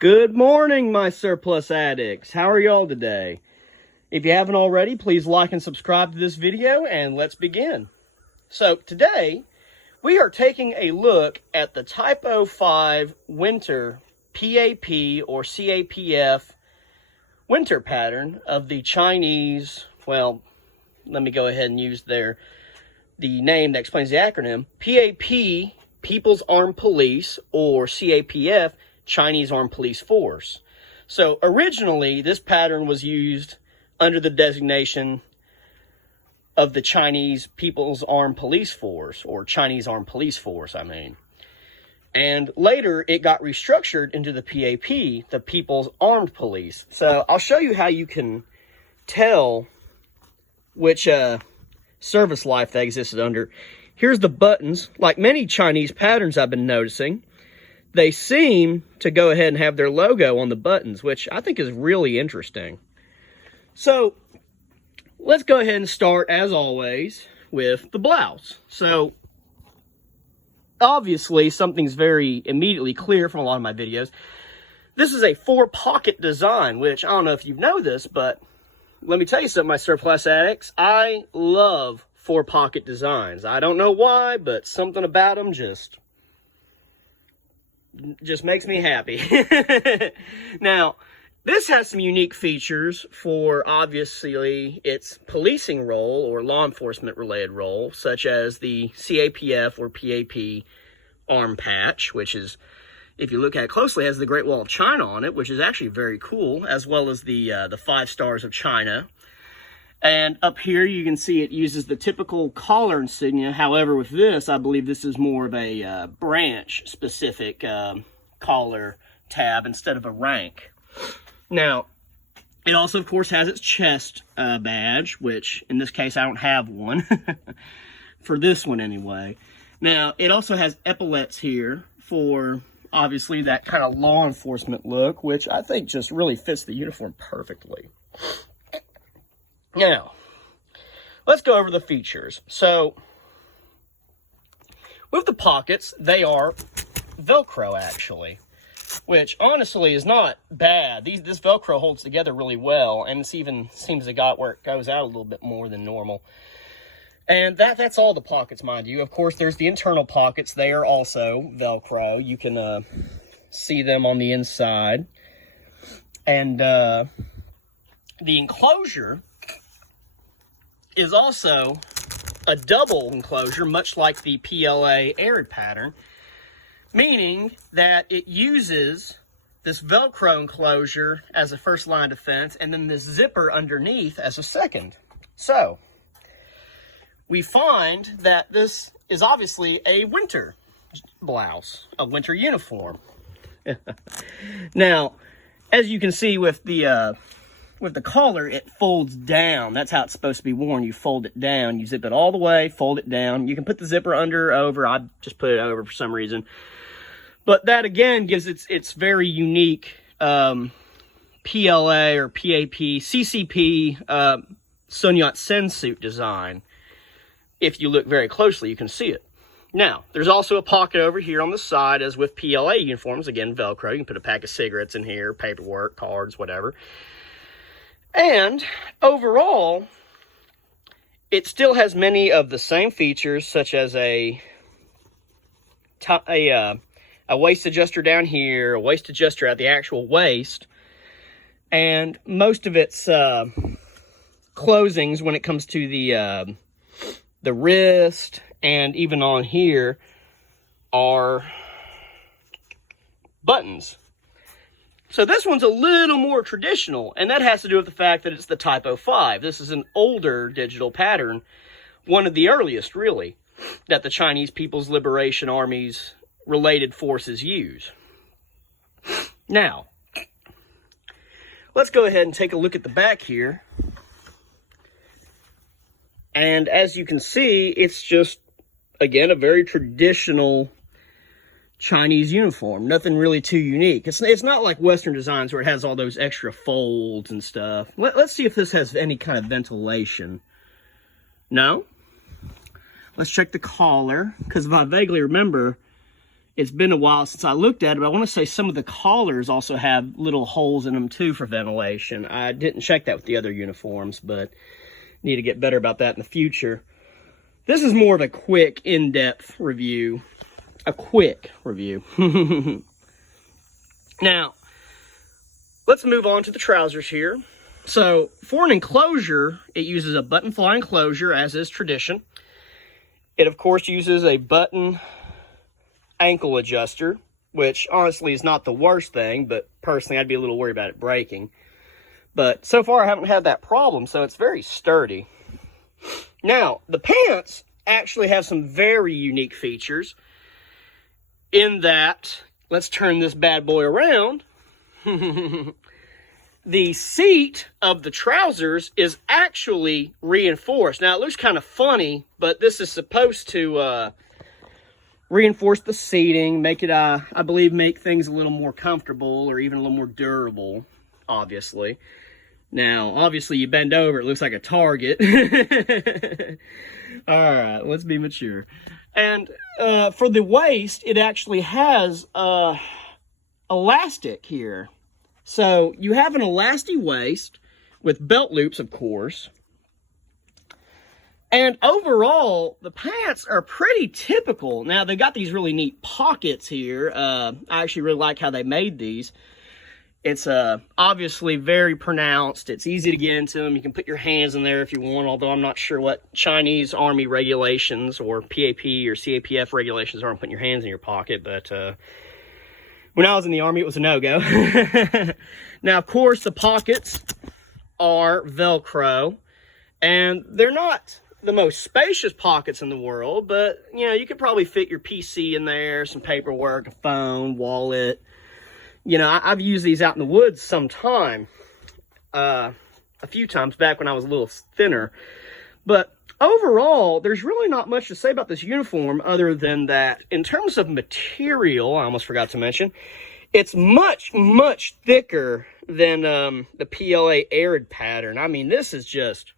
Good morning, my surplus addicts. How are y'all today? If you haven't already, please like and subscribe to this video, and let's begin. So today, we are taking a look at the Type 5 Winter PAP or CAPF Winter pattern of the Chinese, well, let me go ahead and use the name that explains the acronym, PAP, People's Armed Police, or CAPF, Chinese Armed Police Force. So originally, this pattern was used under the designation of the Chinese People's Armed Police Force, or Chinese Armed Police Force, I mean. And later, it got restructured into the PAP, the People's Armed Police. So I'll show you how you can tell which service life they existed under. Here's the buttons. Like many Chinese patterns I've been noticing, they seem to go ahead and have their logo on the buttons, which I think is really interesting. So let's go ahead and start, as always, with the blouse. So obviously, something's very immediately clear from a lot of my videos. This is a 4-pocket design, which I don't know if you know this, but let me tell you something, my surplus addicts. I love 4-pocket designs. I don't know why, but something about them just makes me happy. Now, this has some unique features for, obviously, its policing role or law enforcement related role, such as the CAPF or PAP arm patch, which is, if you look at it closely, has the Great Wall of China on it, which is actually very cool, as well as the 5 stars of China. And up here, you can see it uses the typical collar insignia. However, with this, I believe this is more of a branch-specific collar tab instead of a rank. Now, it also, of course, has its chest badge, which, in this case, I don't have one. For this one, anyway. Now, it also has epaulets here for, obviously, that kind of law enforcement look, which I think just really fits the uniform perfectly. Now, let's go over the features. So, with the pockets, they are Velcro, actually, which honestly is not bad. This Velcro holds together really well, and it even seems to got where it goes out a little bit more than normal. And that's all the pockets, mind you. Of course, there's the internal pockets. They are also Velcro. You can see them on the inside. And the enclosure is also a double enclosure, much like the PLA Arid pattern, meaning that it uses this Velcro enclosure as a first line of defense and then this zipper underneath as a second. So, we find that this is obviously a winter blouse, a winter uniform. Now, as you can see with the collar, it folds down. That's how it's supposed to be worn. You fold it down. You zip it all the way, fold it down. You can put the zipper under, over. I just put it over for some reason. But that, again, gives its very unique PLA or PAP, CCP Sun Yat-sen suit design. If you look very closely, you can see it. Now, there's also a pocket over here on the side, as with PLA uniforms. Again, Velcro. You can put a pack of cigarettes in here, paperwork, cards, whatever. And overall, it still has many of the same features, such as a waist adjuster down here, a waist adjuster at the actual waist, and most of its closings when it comes to the wrist and even on here are buttons. So this one's a little more traditional, and that has to do with the fact that it's the Type 5. This is an older digital pattern, one of the earliest, really, that the Chinese People's Liberation Army's related forces use. Now, let's go ahead and take a look at the back here. And as you can see, it's just, again, a very traditional Chinese uniform. Nothing really too unique. It's not like Western designs where it has all those extra folds and stuff. Let's see if this has any kind of ventilation. No? Let's check the collar, because if I vaguely remember, It's been a while since I looked at it, but I want to say some of the collars also have little holes in them too for ventilation. I didn't check that with the other uniforms, but need to get better about that in the future. This is more of a quick, in-depth review. A quick review. Now, let's move on to the trousers here. So, for an enclosure, it uses a button fly enclosure, as is tradition. It, of course, uses a button ankle adjuster, which honestly is not the worst thing, but personally I'd be a little worried about it breaking. But so far I haven't had that problem, so it's very sturdy. Now, the pants actually have some very unique features in that, let's turn this bad boy around. The seat of the trousers is actually reinforced. Now, it looks kind of funny, but this is supposed to reinforce the seating, make it, I believe, make things a little more comfortable or even a little more durable, obviously. Now, obviously, you bend over, it looks like a target. All right, let's be mature. And for the waist, it actually has elastic here. So you have an elastic waist with belt loops, of course. And overall, the pants are pretty typical. Now, they got these really neat pockets here. I actually really like how they made these. It's obviously very pronounced. It's easy to get into them. You can put your hands in there if you want, although I'm not sure what Chinese Army regulations or PAP or CAPF regulations are on putting your hands in your pocket, but when I was in the Army, it was a no-go. Now, of course, the pockets are Velcro, and they're not the most spacious pockets in the world, but, you know, you could probably fit your PC in there, some paperwork, a phone, wallet. You know, I've used these out in the woods sometime, a few times back when I was a little thinner. But overall, there's really not much to say about this uniform other than that in terms of material, I almost forgot to mention, it's much, much thicker than the PLA Arid pattern. I mean, this is just,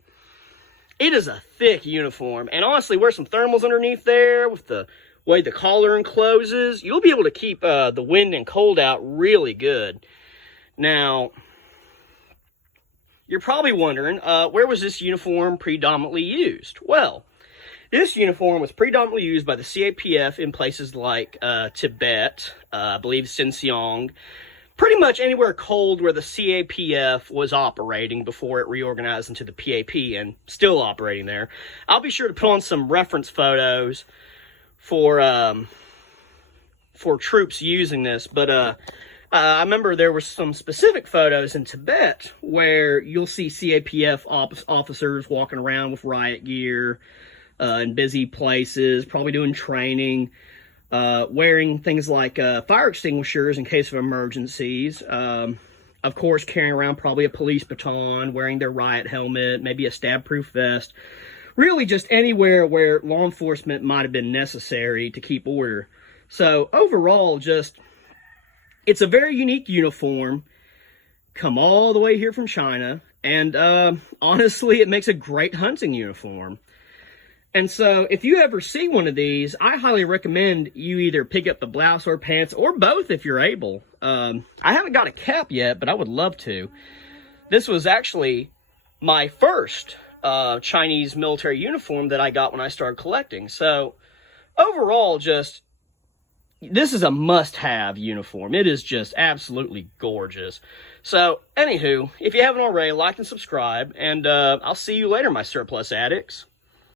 it is a thick uniform. And honestly, wear some thermals underneath there with the way the collar encloses. You'll be able to keep the wind and cold out really good. Now, you're probably wondering, where was this uniform predominantly used? Well, this uniform was predominantly used by the CAPF in places like Tibet, I believe Xinjiang, pretty much anywhere cold where the CAPF was operating before it reorganized into the PAP and still operating there. I'll be sure to put on some reference photos for troops using this, but I remember there were some specific photos in Tibet where you'll see CAPF officers walking around with riot gear in busy places, probably doing training, wearing things like fire extinguishers in case of emergencies. Of course, carrying around probably a police baton, wearing their riot helmet, maybe a stab-proof vest. Really just anywhere where law enforcement might have been necessary to keep order. So overall, just, it's a very unique uniform, come all the way here from China, and honestly, it makes a great hunting uniform. And so, if you ever see one of these, I highly recommend you either pick up the blouse or pants, or both if you're able. I haven't got a cap yet, but I would love to. This was actually my first Chinese military uniform that I got when I started collecting. So, overall, just, this is a must-have uniform. It is just absolutely gorgeous. So, anywho, if you haven't already, like and subscribe, and I'll see you later, my surplus addicts.